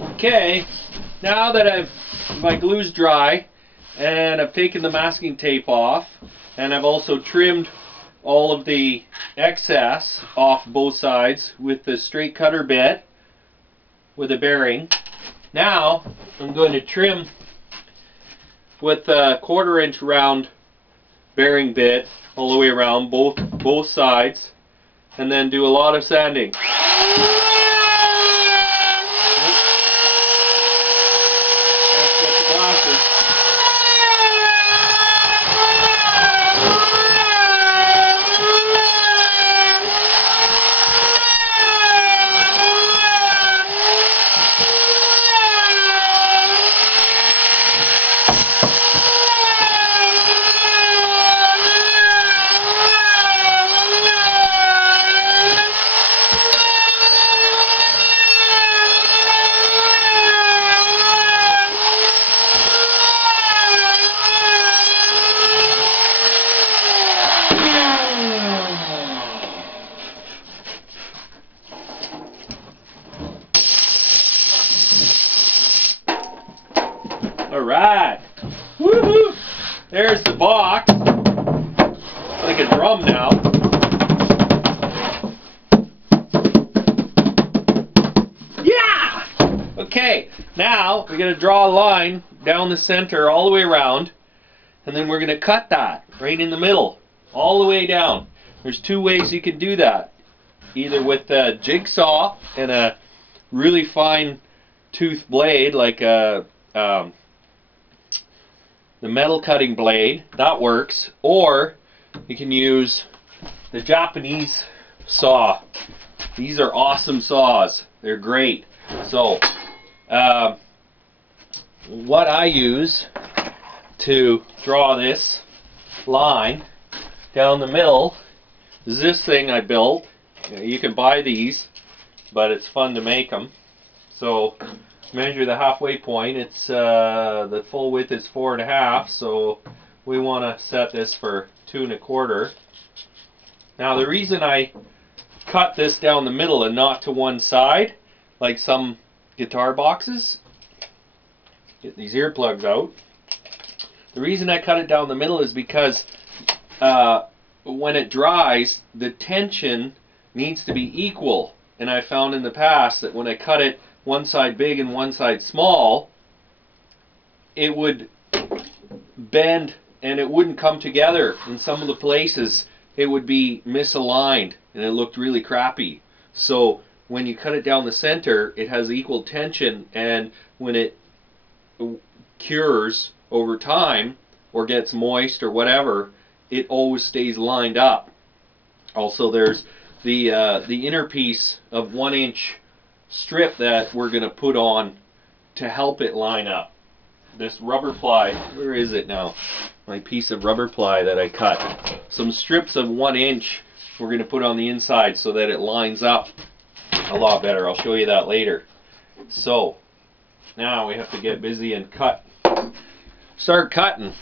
Okay, now that my glue's dry and I've taken the masking tape off and I've also trimmed all of the excess off both sides with the straight cutter bit with a bearing. Now I'm going to trim with a 1/4 inch round bearing bit all the way around both sides, and then do a lot of sanding. Alright, woohoo! There's the box, like a drum now. Yeah! Okay, now we're going to draw a line down the center all the way around, and then we're going to cut that right in the middle, all the way down. There's 2 ways you can do that. Either with a jigsaw and a really fine tooth blade, like a the metal cutting blade, that works, or you can use the Japanese saw. These are awesome saws. They're great. So what I use to draw this line down the middle is this thing I built. You can buy these, but it's fun to make them. So measure the halfway point. It's the full width is 4.5, so we want to set this for 2 1/4. Now the reason I cut this down the middle and not to one side, like some guitar boxes, get these earplugs out. The reason I cut it down the middle is because when it dries, the tension needs to be equal. And I found in the past that when I cut it one side big and one side small, it would bend and it wouldn't come together. In some of the places it would be misaligned and it looked really crappy. So when you cut it down the center, it has equal tension, and when it cures over time or gets moist or whatever, it always stays lined up. Also, there's the inner piece of 1 inch strip that we're going to put on to help it line up. This rubber ply, where is it now? My piece of rubber ply that I cut. Some strips of 1 inch we're going to put on the inside so that it lines up a lot better. I'll show you that later. So now we have to get busy and cut. Start cutting.